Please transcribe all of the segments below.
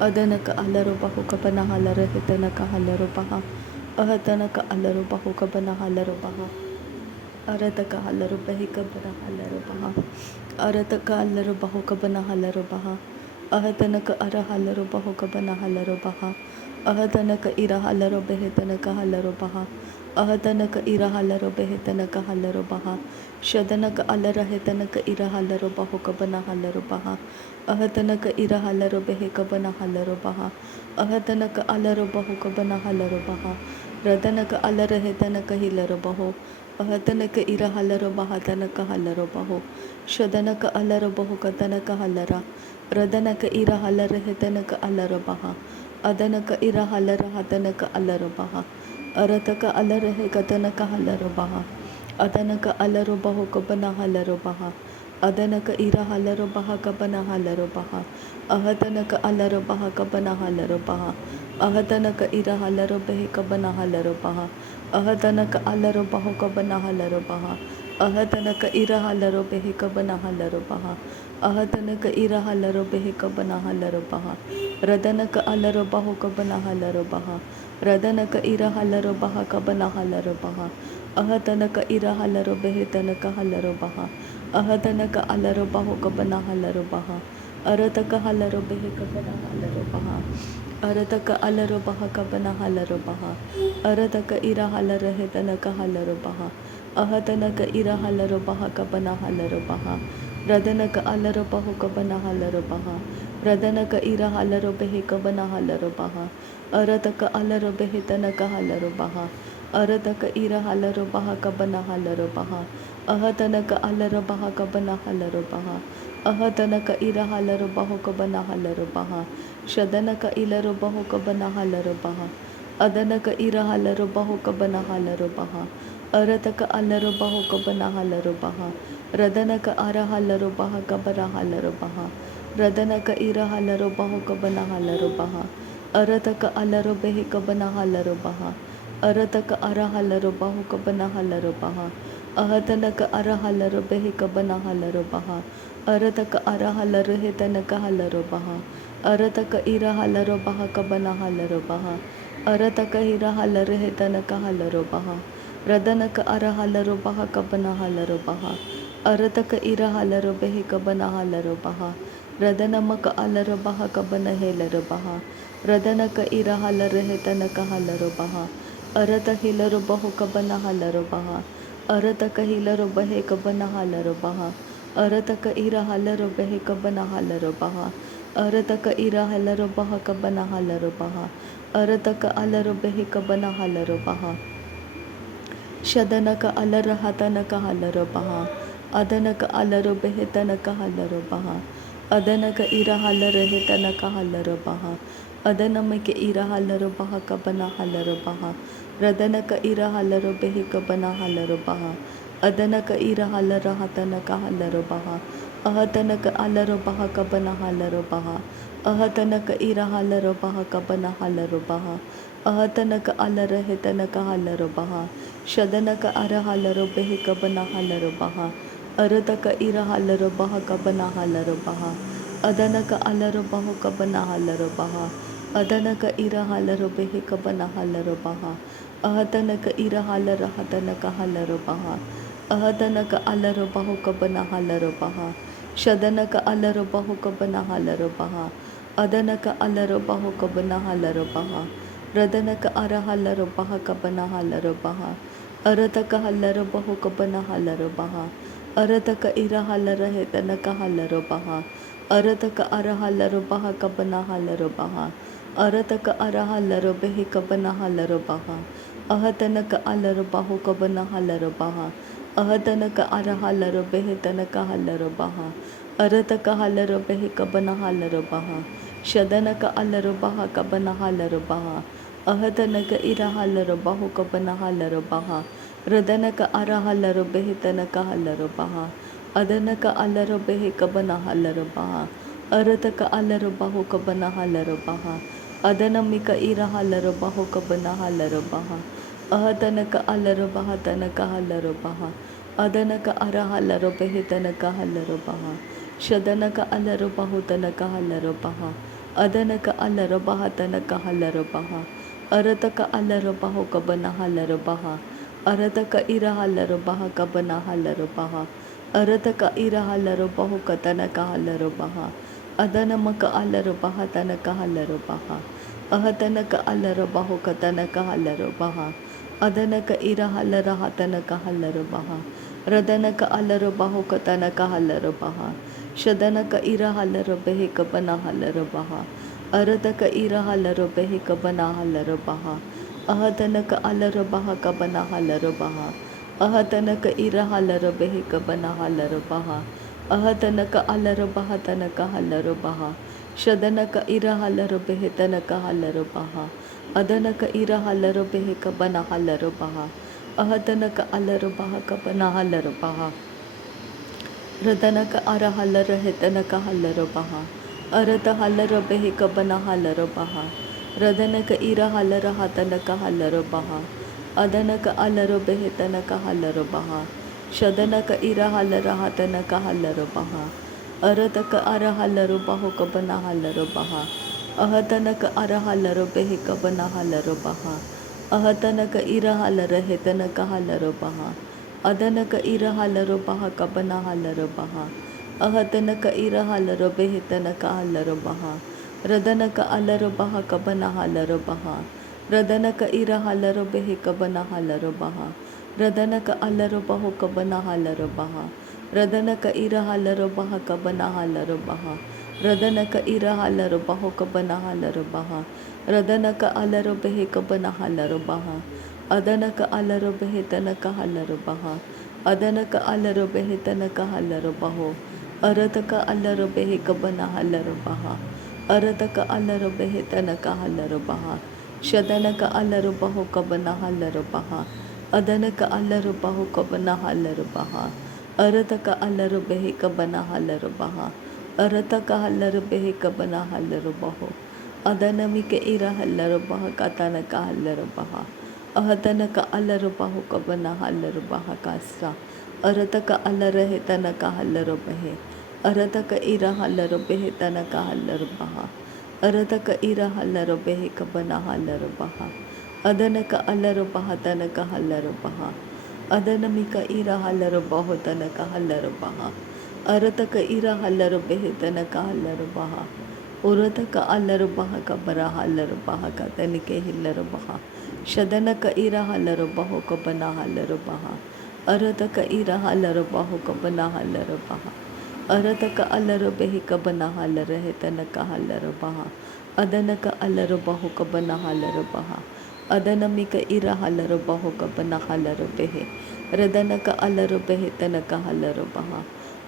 ಅದನಕ ಅಲರು ಬಹುಕಬನ ಹಲರ ಹಿತನಕ ಹಲರು ಬಹ ಅಹತನಕ ಅಲರು ಬಹುಕಬನ ಹಲರು ಬಹ ಅರತಕ ಹಲರು ಬಹಿಕಬನ ಹಲರು ಬಹ ಅರತಕ ಅಲ್ಲರು ಬಹುಕಬನ ಹಲರು ಬಹ ಅಹತನಕ ಅರ ಹಲರು ಬಹುಕಬನ ಹಲರು ಬಹ ಅಹತನಕ ಇರ ಹಲರು ಬೆಹಿತನಕ ಹಲರು ಬಹ ಅಹತನಕ ಇರ ಹಲರು ಬೆಹಿತನಕ ಹಲರು ಬಹ ಶದನಕ ಅಲರ ಹಿತನಕ ಇರ ಹಲರು ಬಹುಕಬನ ಹಲರು ಬಹ ಅಹತನಕ ಇರ ಹಲರು ಬೆಹಿಕಬನ ಹಲರು ಬಹ ಅಹತನಕ ಅಲರು ಬಹುಕಬನ ಹಲರು ಬಹ ರದನಕ ಅಲರ ಹಿತನಕ ಹಿಲರು ಬಹು ಅಹತನಕ ಇರ ಹಲರು ಬಹತನಕ ಹಲರು ಬಹು ಶದನಕ ಅಲರು ಬಹುಕತನಕ ಹಲರ ರದನಕ ಇರ ಹಲರ ಹಿತನಕ ಅಲರು ಬಹ ಅದನಕ ಇರ ಹಲರ ಹತನಕ ಅಲರು ಬಹ ಅರತಕ ಅಲರ ಹಿಕತನಕ ಹಲರು ಬಹ ಅದನಕ ಅಲರು ಬಹುಕಬನ ಹಲರು ಬಹ ಅದನಕ ಇರ ಹಲರು ಬಹ ಕಬನ ಹಲರು ಬಹ ಅಹತನಕ ಅಲರು ಬಹ ಕಬನ ಹಲರು ಬಹ ಅಹತನಕ ಇರ ಹಲರು ಬೆಹಿ ಕಬನ ಹಲರು ಬಹ ಅಹತನಕ ಅಲರು ಬಹು ಕಬನ ಹಲರು ಬಹ ಅಹತನಕ ಇರ ಹಲರು ಬೆಹಿ ಕಬನ ಹಲರು ಬಹ ಅಹತನಕ ಇರ ಹಲರು ಬೆಹಿ ಕಬನ ಹಲರು ಬಹ ರದನಕ ಅಲರು ಬಹು ಕಬನ ಹಲರು ಬಹ ರದನಕ ಇರ ಹಲರು ಬಹ ಕಬನ ಹಲರು ಬಹ ಅಹತನಕ ಇರ ಹಲರು ಬೆಹಿತನಕ ಹಲರು ಬಹ ಅಹತನಕ ಅಲರು ಬಹು ಕಬನ ಹಲರು ಬಹ ಅರತಕ ಹಲರು ಬೆಹಿ ಕಬನ ಹಲರು ಬಹ ಅರತಕ ಅಲರು ಬಹ ಕಬನ ಹಲರು ಬಹ ಅರತಕ ಇರ ಹಲರ ಹಿತನಕ ಹಲರು ಬಹ ಅಹತನಕ ಇರ ಹಲರು ಬಹ ಕಬನ ಹಲರು ಬಹ ರದನಕ ಅಲರು ಬಹು ಕಬನ ಹಲರು ಬಹ ರದನಕ ಇರ ಹಲರು ಬೆಹಿ ಕಬನ ಹಲರು ಬಹ ಅರತಕ ಅಲರು ಬೆಹಿತನಕ ಹಲರು ಬಹ ಅರತಕ ಇರ ಹಲರು ಬಹ ಕಬನ ಹಲರು ಬಹ ಅಹತನಕ ಅಲರ ಬಹ ಕಬನ ಹಲರು ಬಹ ಅಹತನಕ ಇರ ಹಲರು ಬಹು ಕಬನ ಹಲರು ಬಹ ಶದನಕ ಇಲರು ಬಹು ಕಬನ ಹಲರು ಬಹ ಅದನಕ ಇರ ಹಲರು ಬಹು ಕಬನ ಹಲರು ಬಹ ಅರತಕ ಅಲರು ಬಹು ಕಬನ ಹಲರು ಬಹ ರದನಕ ಅರ ಹಲರು ಬಹ ಕಬರ ಹಲರು ಬಹ ರದನಕ ಇರ ಹಲರು ಬಹು ಕಬನ ಹಲರು ಬಹ ಅರತಕ ಅಲರು ಬೆಹಿ ಕಬನ ಹಲರು ಬಹ ಅರತಕ ಅರ ಹಲರು ಬಹು ಕಬನ ಹಲರು ಬಹ ಅಹತನಕ ಅರ ಹಲರು ಬೆಹಿ ಕಬನ ಹಲರು ಬಹ ಅರತಕ ಅರ ಹಲರು ಹಿತನಕ ಹಲರು ಬಹ ಅರತಕ ಇರ ಹಲರು ಬಹ ಕಬನ ಹಲರು ಬಹ ಅರತಕ ಇರ ಹಲರು ಹಿತನಕ ಹಲರು ಬಹ ರದನಕ ಅರ ಹಲರು ಬಹ ಕಬನ ಹಲರು ಬಹ ಅರತಕ ಇರ ಹಲರು ಬೆಹಿ ಕಬನ ಹಲರು ಬಹ ರದನಮಕ ಅಲರು ಬಹ ಕಬನ ಹೇಲರು ಬಹ ರದನಕ ಇರ ಹಲರು ಹಿತನಕ ಹಲರು ಬಹ ಅರತ ಹಿಲರು ಬಹು ಕಬನ ಹಲರು ಬಹ ಅರತಕ ಹಿಲರು ಬಹೆ ಕಬನ ಹಲರು ಬಹ ಅರತಕ ಇರ ಹಲರು ಬೆಹಿ ಕಬನ ಹಲರು ಬಹ ಅರತಕ ಇರ ಹಲರು ಬಹ ಕಬನ ಹಲರು ಬಹ ಅರತಕ ಅಲರು ಬೆಹಿ ಕಬನ ಹಲರು ಬಹ ಶದನಕ ಅಲರ ಹತನಕ ಹಲರು ಬಹ ಅದನಕ ಅಲರು ಬೆಹಿತನಕ ಹಲರು ಬಹ ಅದನಕ ಇರ ಹಲರು ಹಿತನಕ ಹಲರು ಬಹ ಅದನಮಿಕೆ ಇರ ಹಲರು ಬಹ ಕಬನ ಹಲರು ಬಹ ರದನಕ ಇರ ಹಲರು ಬೆಹಿ ಕಬನ ಹಲರು ಬಹ ಅದನಕ ಇರ ಹಲರ ಹತನಕ ಹಲರು ಬಹ ಅಹತನಕ ಅಲರು ಬಹ ಕಬನ ಹಲರು ಬಹ ಅಹತನಕ ಇರ ಹಲರು ಬಹ ಕಬನ ಹಲರು ಬಹ ಅಹತನಕ ಅಲರ ಹಿತನಕ ಹಲರು ಬಹ ಶದನಕ ಅರ ಹಲರು ಬೆಹಿ ಕಬನ ಹಲರು ಬಹ ಅರತಕ ಇರ ಹಲರು ಬಹ ಕಬನ ಹಲರು ಬಹ ಅದನಕ ಅಲರು ಬಹು ಕಬನ ಹಲರು ಬಹ ಅದನಕ ಇರ ಹಲರು ಬೆಹಿ ಕಬನ ಹಲರು ಬಹ ಅಹತನಕ ಇರ ಹಲರ ಹತನಕ ಹಲರು ಬಹ ಅಹತನಕ ಅಲರು ಬಹು ಕಬನ ಹಲರು ಬಹ ಶದನಕ ಅಲರು ಬಹು ಕಬನ ಹಲರು ಬಹ ಅದನಕ ಅಲರು ಬಹು ಕಬನ ಹಲರು ಬಹ ರದನಕ ಅರ ಹಲರು ಬಹ ಕಬನ ಹಲರು ಬಹ ಅರತಕ ಹಲರು ಬಹು ಕಬನ ಹಲರು ಬಹ ಅರತಕ ಇರ ಹಲರ ಹಿತನಕ ಹಲರು ಬಹ ಅರತಕ ಅರ ಹಲರು ಬಹ ಕಬನ ಹಲರು ಬಹ ಅರತಕ ಅರ ಹಲರು ಬೆಹಿ ಕಬನ ಹಲರು ಬಹ ಅಹತನಕ ಅಲರು ಬಹು ಕಬನ ಹಲರು ಬಹ ಅಹತನಕ ಅರ ಹಲರು ಬೆಹಿತನಕ ಹಲರು ಬಹ ಅರತಕ ಹಲರು ಬೆಹಿ ಕಬನ ಹಲರು ಬಹ ಶದನಕ ಅಲರು ಬಹ ಕಬನ ಹಲರು ಬಹ ಅಹತನಕ ಇರ ಹಲರು ಬಹು ಕಬನ ಹಲರು ಬಹ ರದನಕ ಅರ ಹಲರು ಬೆಹಿತನಕ ಹಲರು ಬಹ ಅದನಕ ಅಲರು ಬೆಹಿ ಕಬನ ಹಲರು ಬಹ ಅರತಕ ಅಲರು ಬಹು ಕಬನ ಹಲರು ಬಹ ಅದನಮಿಕ ಇರ ಹಲರು ಬಹು ಕಬನ ಹಲರು ಬಹ ಅಹತನಕ ಅಲರು ಬಹ ತನಕ ಹಲರು ಬಹ ಅದನಕ ಅರ ಹಲರು ಬೆಹಿತನಕ ಹಲರು ಬಹ ಶದನಕ ಅಲರು ಬಹು ತನಕ ಹಲರು ಬಹ Adana ka alara baha tana ka halara baha. Arata ka alara baho ka bana halara baha. Arata ka ira halara baha ka bana halara baha. Arata ka ira halara baho ka tana ka halara baha. Adana maka alara baha tana ka halara baha. Ahatana ka alara baho ka tana ka halara baha. Adana ka ira halara hatana ka halara baha. Radana ka alara baho ka tana ka halara baha. Shadana ka ira halara behe ka bana halara baha. Arada ka ira halara behe ka bana halara baha. Ahadana ka alara baha ka bana halara baha. Ahadana ka ira halara behe ka bana halara baha. Ahadana ka alara baha tana ka halara baha. Shadana ka ira halara behe tana ka halara baha. Adana ka ira halara behe ka bana halara baha. Ahadana ka alara baha ka bana halara baha. Radana ka ara halara hetana ka halara baha. Arata halara behe ka bana halara baha. Radana ka ira halara hatana ka halara baha. Adana ka alara behe tana ka halara baha. Shadana ka ira halara hatana ka halara baha. Arata ka ara halara baho ka bana halara baha. Ahatana ka ara halara behe ka bana halara baha. Ahatana ka ira halara hetana ka halara baha. Adana ka ira halara baha ka bana halara baha. Ahatana ka ira halara behe tana ka halara baha. Radana ka alara baha ka bana halara baha. Radana ka ira halara behe ka bana halara baha. Radana ka alara baho ka bana halara baha. Radana ka ira halara baha ka bana halara baha. Radana ka ira halara baho ka bana halara baha. Radana ka alara behe ka bana halara baha. Adana ka alara behe tana ka halara baha. Adana ka alara behe tana ka halara baho. Arata ka alara behe ka bana halara baha. Arata ka alara behe tana ka halara baha. Shadana ka alara baho ka bana halara baha. Adana ka alara baho ka bana halara baha. Arata ka alara behe ka bana halara baha. Arata ka halara behe ka bana halara baho. Adana mi ka ira halara baha ka tana ka halara baha. Ahadana ka alara baho ka bana halara baha kasa. Arata ka alara he tana ka halara bahe. Arata ka ira halara behe tana ka halara baha. Arata ka ira halara behe ka bana halara baha. Adana ka alara baha tana ka halara baha. Adana mi ka ira halara baho tana ka halara baha. Arata ka ira halara behe tana ka halara baha. Urata ka alara baha ka bara halara baha ka tani ke hilara baha. Shadana ka ira halara baho ka bana halara baha. Arata ka ira halara baho ka bana halara baha. Arata ka alara behe ka bana halara hetana ka halara baha. Adana ka alara baho ka bana halara baha. Adana mi ka ira halara baho ka bana halara behe. Radana ka alara behe tana ka halara baha.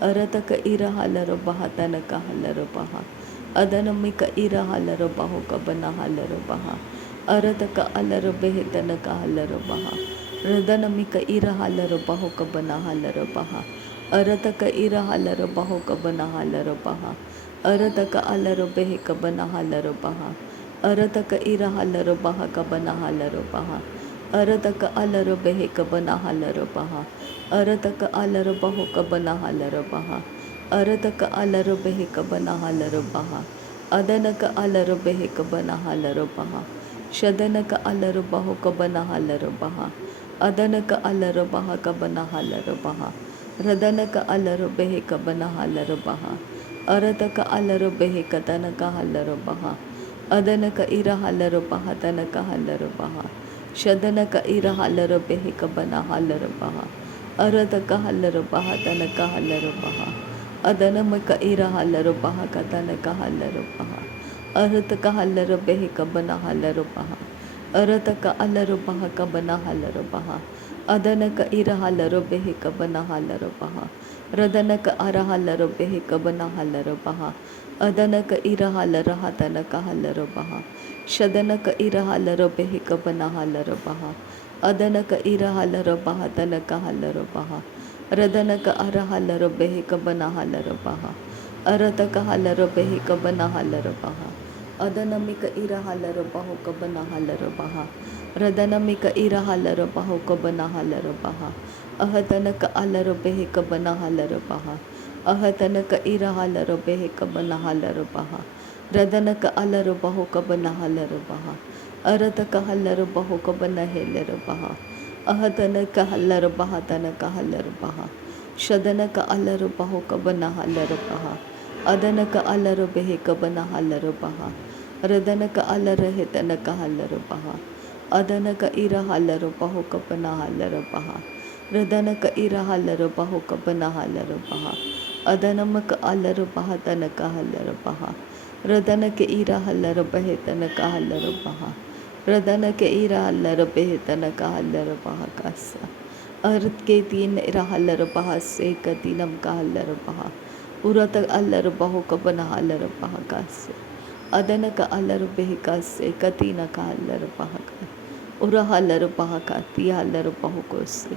Arata ka ira halara baha tana ka halara baha. Adana mi ka ira halara baho ka bana halara baha. Arata ka alara behe tana ka halara baha. Radana mi ka ira halara baho ka bana halara baha. Arata ka ira halara baho ka bana halara baha. Arata ka alara behe ka bana halara baha. Arata ka ira halara baha ka bana halara baha. Arata ka alara behe ka bana halara baha. Arata ka alara baho ka bana halara baha. Arata ka alara behe ka bana halara baha. Adana ka alara behe ka bana halara baha. Shadana ka alara baho ka bana halara baha. Adana ka alara baha ka bana halara baha. Radana ka alara behe ka bana halara baha. Arata ka alara behe ka tana ka halara baha. Adana ka ira halara baha tana ka halara baha. Shadana ka ira halara behe ka bana halara baha. Arata ka halara baha tana ka halara baha. Adana ma ka ira halara baha ka tana ka halara baha. Arata ka halara behe ka bana halara baha. Arata ka alara baha ka bana halara baha. Adana ka ira halara behe ka bana halara baha. Radana ka ara halara behe ka bana halara baha. Adana ka ira halara hatana ka halara baha. Shadana ka ira halara behe ka bana halara baha. Adana ka ira halara baha tana ka halara baha. Radana ka ara halara behe ka bana halara baha. Arata ka halara behe ka bana halara baha. Adana mi ka ira halara baho ka bana halara baha. Radana mi ka ira halara baho ka bana halara baha. Ahatana ka alara behe ka bana halara baha. Ahatana ka ira halara behe ka bana halara baha. ರದನಕ ಅಲರು ಬಹುಕಬನ ಹಲರು ಬಹ ಅರತಕ ಹಲ್ಲರು ಬಹುಕಬನ ಹೆಲ್ಲರು ಬಹ ಅಹತನಕ ಹಲ್ಲರು ಬಹ ತನಕ ಹಲ್ಲರು ಬಹ ಶದನಕ ಅಲರು ಬಹುಕಬನ ಹಲ್ಲರು ಬಹ ಅದನಕ ಅಲರು ಬೆಹಿಕಬನ ಹಲ್ಲರು ಬಹ ರದನಕ ಅಲರ ಹೆತನಕ ಹಲ್ಲರು ಬಹ ಅದನಕ ಇರ ಹಲ್ಲರು ಬಹುಕಬನ ಹಲ್ಲರು ಬಹ ರದನಕ ಇರ ಹಲ್ಲರು ಬಹುಕಬನ ಹಲ್ಲರು ಬಹ ಅದನಮಕ ಅಲರು ಬಹ ತನಕ ಹಲ್ಲರು ಬಹ ರದನಕ್ಕೆ ಇರ ಹಲ್ಲರು ಬೆಹಿತನಕ ಹಲ್ಲರು ಬಹ ರದನಕ್ಕೆ ಇರ ಹಲ್ಲರು ಬೆಹಿತನಕ ಹಲ್ಲರು ಬಹ ಕಾಸ अर्थ के तीन रहलर बहा से कतीनम का हल्लर बहा उरत अल्लर बहु कबन हल्लर बहा का से अदन का अल्लर बेह का से कतीन का हल्लर बहा का उर हल्लर बहा का ती हल्लर बहु को से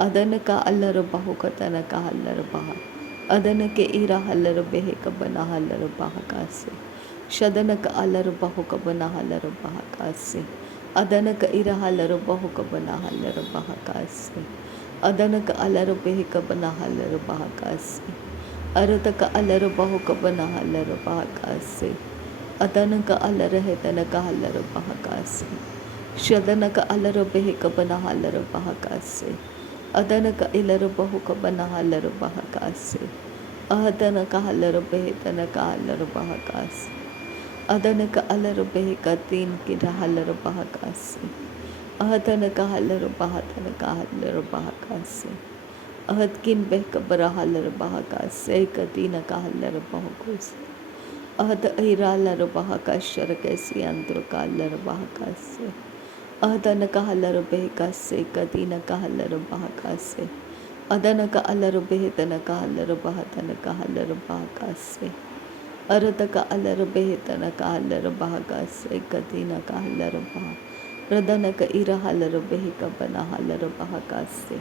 अदन का अल्लर बहु कतन का हल्लर बहा अदन के इरा हल्लर बेह कबन हल्लर बहा का से शदन का अल्लर बहु कबन हल्लर बहा का से ಅದನಕ ಇರ ಹಲ್ಲರು ಬಹುಕಬನ ಹಲ್ಲರು ಬಹಕಾಸೆ ಅದನಕ ಅಲರು ಬೆಹಿಕಬನ ಹಲ್ಲರು ಬಹಕಾಸೆ ಅರತಕ ಅಲರು ಬಹುಕಬನ ಹಲ್ಲರು ಬಹಕಾಸೆ ಅದನಕ ಅಲರ ಹೆತನಕ ಹಲ್ಲರು ಬಹಕಾಸೆ ಶದನಕ ಅಲರು ಬೆಹಿಕಬನ ಹಲ್ಲರು ಬಹಕಾಸೆ ಅದನಕ ಇಲರು ಬಹುಕಬನ ಹಲ್ಲರು ಬಹಕಾಸೆ ಅಹತನಕ ಹಲ್ಲರು ಬೆಹಿತನಕ ಹಲ್ಲರು ಬಹಕಾಸೆ ಅದನಕ ಅಲರು ಬೆಹಿಕ ತೀನ್ ಕಿರ ಹಲ್ಲರು ಬಹಕಾಸೆ ಅಹತನಕ ಹಲ್ಲರು ಬಹತನಕ ಹಲ್ಲರು ಬಹಕಾಸೆ ಅಹತ್ಕಿನ್ ಬೆಹಕಬರ ಹಲ್ಲರು ಬಹಕಾಸೆ ಕತೀನಕ ಹಲ್ಲರು ಬಹುಕೋಸೆ ಅಹತ ಇರಾಲರು ಬಹಕಾಶರ कैसी अंतर का हल्लर बहकासे अहतनक हल्लर बेहकासे कतीनक हल्लर बहकासे अदनक हल्लर बेहतनक हल्लर बहतनक हल्लर बहकासे अरतक हल्लर बेहतनक हल्लर बहकासे कतीनक हल्लर बह रदनक इर हल्लर बेहकबन हल्लर बहकासे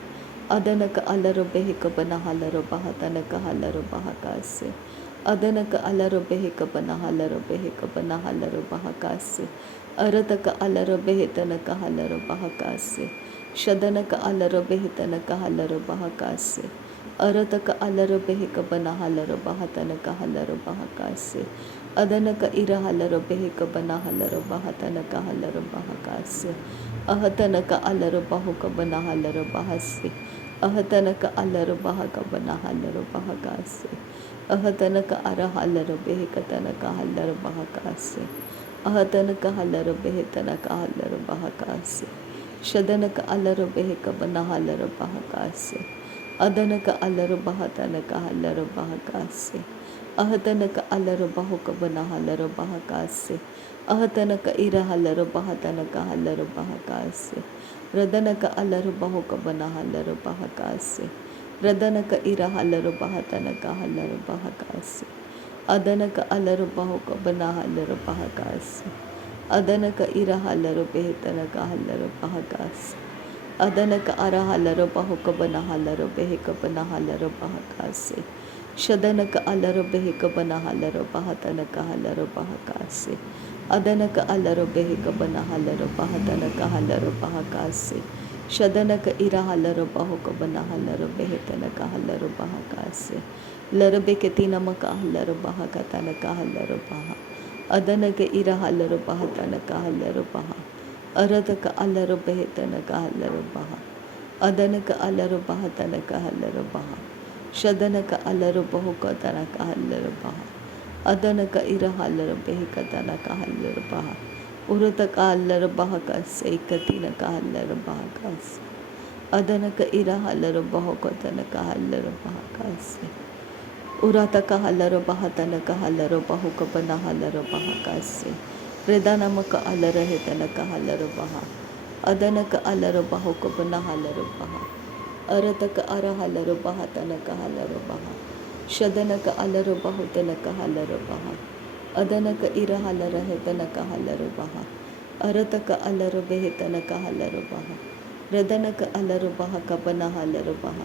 अदनक हल्लर बेहकबन हल्लर बहतनक हल्लर बहकासे ಅದನಕ ಅಲರು ಬೆಹಿಕಬನ ಹಲರು ಬೆಹಿಕಬನ ಹಲರು ಬಹಕಾಸೆ ಅರತಕ ಅಲರು ಬೆಹಿತನಕ ಹಲರು ಬಹಕಾಸೆ ಶದನಕ ಅಲರು ಬೆಹಿತನಕ ಹಲರು ಬಹಕಾಸೆ ಅರತಕ ಅಲರು ಬೆಹಿಕಬನ ಹಲರು ಬಹತನಕ ಹಲರು ಬಹಕಾಸೆ ಅದನಕ ಇರ ಹಲರು ಬೆಹಿಕಬನ ಹಲರು ಬಹತನಕ ಹಲರು ಬಹಕಾಸೆ ಅಹತನಕ ಅಲರು ಬಹುಕಬನ ಹಲರು ಬಹಸೆ ಅಹತನಕ ಅಲರು ಬಹಕಬನ ಹಲರು ಬಹಕಾಸೆ ಅಹತನಕ ಅರ ಹಲ್ಲರು ಬೆಹಿಕತನಕ ಹಲ್ಲರು ಬಹಕಾಸೆ ಅಹತನಕ ಹಲ್ಲರು ಬೆಹಿತನಕ ಹಲ್ಲರು ಬಹಕಾಸೆ ಶದನಕ ಅಲರು ಬೆಹಿಕಬನ ಹಲ್ಲರು ಬಹಕಾಸೆ ಅದನಕ ಅಲರು ಬಹತನಕ ಹಲ್ಲರು ಬಹಕಾಸೆ ಅಹತನಕ ಅಲರು ಬಹುಕಬನ ಹಲ್ಲರು ಬಹಕಾಸೆ ಅಹತನಕ ಇರ ಹಲ್ಲರು ಬಹತನಕ ಹಲ್ಲರು ಬಹಕಾಸೆ ರದನಕ ಅಲರು ಬಹುಕಬನ ಹಲ್ಲರು ಬಹಕಾಸೆ ರದನಕ ಇರ ಹಲ್ಲರು ಬಹತನಕ ಹಲ್ಲರು ಬಹಕಾಸೆ ಅದನಕ ಅಲರು ಬಹುಕಬನ ಹಲ್ಲರು ಬಹಕಾಸೆ ಅದನಕ ಇರ ಹಲ್ಲರು ಬೆಹಿತನಕ ಹಲ್ಲರು ಬಹಕಾಸೆ ಅದನಕ ಅರ ಹಲ್ಲರು ಬಹುಕಬನ ಹಲ್ಲರು ಬೆಹಿಕಬನ ಹಲ್ಲರು ಬಹಕಾಸೆ ಶದನಕ ಅಲರು ಬೆಹಿಕಬನ ಹಲ್ಲರು ಬಹತನಕ ಹಲ್ಲರು ಬಹಕಾಸೆ ಅದನಕ ಅಲರು ಬೆಹಿಕಬನ ಹಲ್ಲರು ಬಹತನಕ ಹಲ್ಲರು ಬಹಕಾಸೆ ಶದನಕ ಇರ ಹಲ್ಲರು ಬಹುಕಬನ ಹಲ್ಲರು ಬೆಹಿತನಕ ಹಲ್ಲರು ಬಹಕಾಸೆ ಲರಬೆಕೆತಿ ನಮಕ ಹಲ್ಲರು ಬಹಕತನಕ ಹಲ್ಲರು ಬಹ ಅದನಕ ಇರ ಹಲ್ಲರು ಬಹತನಕ ಹಲ್ಲರು ಬಹ ಅರತಕ ಅಲ್ಲರು ಬೆಹಿತನಕ ಹಲ್ಲರು ಬಹ ಅದನಕ ಅಲರು ಬಹತನಕ ಹಲ್ಲರು ಬಹ ಶದನಕ ಅಲರು ಬಹುಕತನಕ ಹಲ್ಲರು ಬಹ ಅದನಕ ಇರ ಹಲ್ಲರು ಬೆಹಿಕತನಕ ಹಲ್ಲರು ಬಹ ಉರತಕ ಹಲ್ಲರು ಬಹಕಾಸೆ ಕತಿನಕ ಹಲ್ಲರು ಬಹಕಾಸೆ ಅದನಕ ಇರ ಹಲ್ಲರು ಬಹುಕತನಕ ಹಲ್ಲರು ಬಹಕಾಸೆ ಉರತಕ ಹಲ್ಲರು ಬಹತನಕ ಹಲ್ಲರು ಬಹುಕಬನ ಹಲ್ಲರು ಬಹಕಾಸೆ ಹೃದನಮಕ ಅಲರ ಹೆತನಕ ಹಲ್ಲರು ಬಹ ಅದನಕ ಅಲರು ಬಹುಕಬನ ಹಲ್ಲರು ಬಹ ಅರತಕ ಅರ ಹಲ್ಲರು ಬಹತನಕ ಹಲ್ಲರು ಬಹ ಶದನಕ ಅಲರು ಬಹುತನಕ ಹಲ್ಲರು ಬಹ ಅದನಕ ಇರ ಹಲ್ಲರ ಹೆತನಕ ಹಲ್ಲರು ಬಹ ಅರತಕ ಅಲರು ಬೆಹಿತನಕ ಹಲ್ಲರು ಬಹ ರದನಕ ಅಲರು ಬಹಕಬನ ಹಲ್ಲರು ಬಹ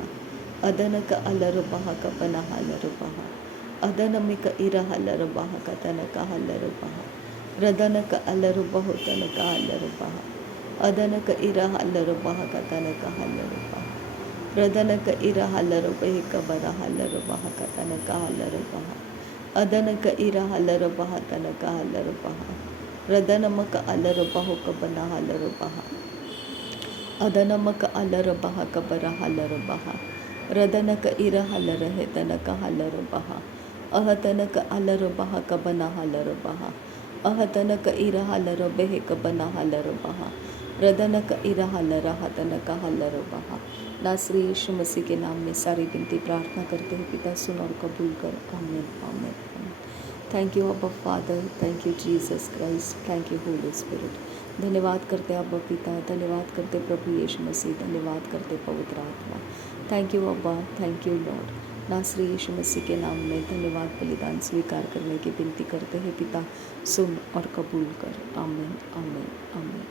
ಅದನಕ ಅಲರು ಬಹಕಬನ ಹಲ್ಲರು ಬಹ ಅದನಮಿಕ ಇರ ಹಲ್ಲರು ಬಹಕತನಕ ಹಲ್ಲರು ಬಹ ರದನಕ ಅಲರು ಬಹುತನಕ ಹಲ್ಲರು ಬಹ ಅದನಕ ಇರ ಹಲ್ಲರು ಬಹಕತನಕ ಹಲ್ಲರು ಬಹ ರದನಕ ಇರ ಹಲ್ಲರು ಬೆಹಿಕಬನ ಹಲ್ಲರು ಬಹಕತನಕ ಹಲ್ಲರು ಬಹ अदनक इरा हलर बहा तनक हलर बहा रदनमक अलर बहो कबना हलर बहा अदनमक अलर बहा कबर हलर बहा रदनक इरा हलर है तनक हलर बहा अहतनक अलर बहा कबना हलर बहा अहतनक इरा हलर बेह कबना हलर बहा रदनक इरा हलर हतनक हलर बहा। नासरी यीशु मसीह के नाम में सारी विनती प्रार्थना करते हैं पिता, सुन और कबूल कर। आमीन आमीन आमीन। थैंक यू अब्बा father, thank you Jesus Christ, thank you Holi स्पिरिट। धन्यवाद करते अब्बा पिता, धन्यवाद करते प्रभु यीशु मसीह, धन्यवाद करते पवित्र आत्मा। थैंक यू अब्बा, थैंक यू लॉर्ड। नासरी यीशु मसीह के नाम में धन्यवाद बलिदान स्वीकार करने की विनती करते हैं पिता, सुन और कबूल कर। आमीन आमीन आमीन।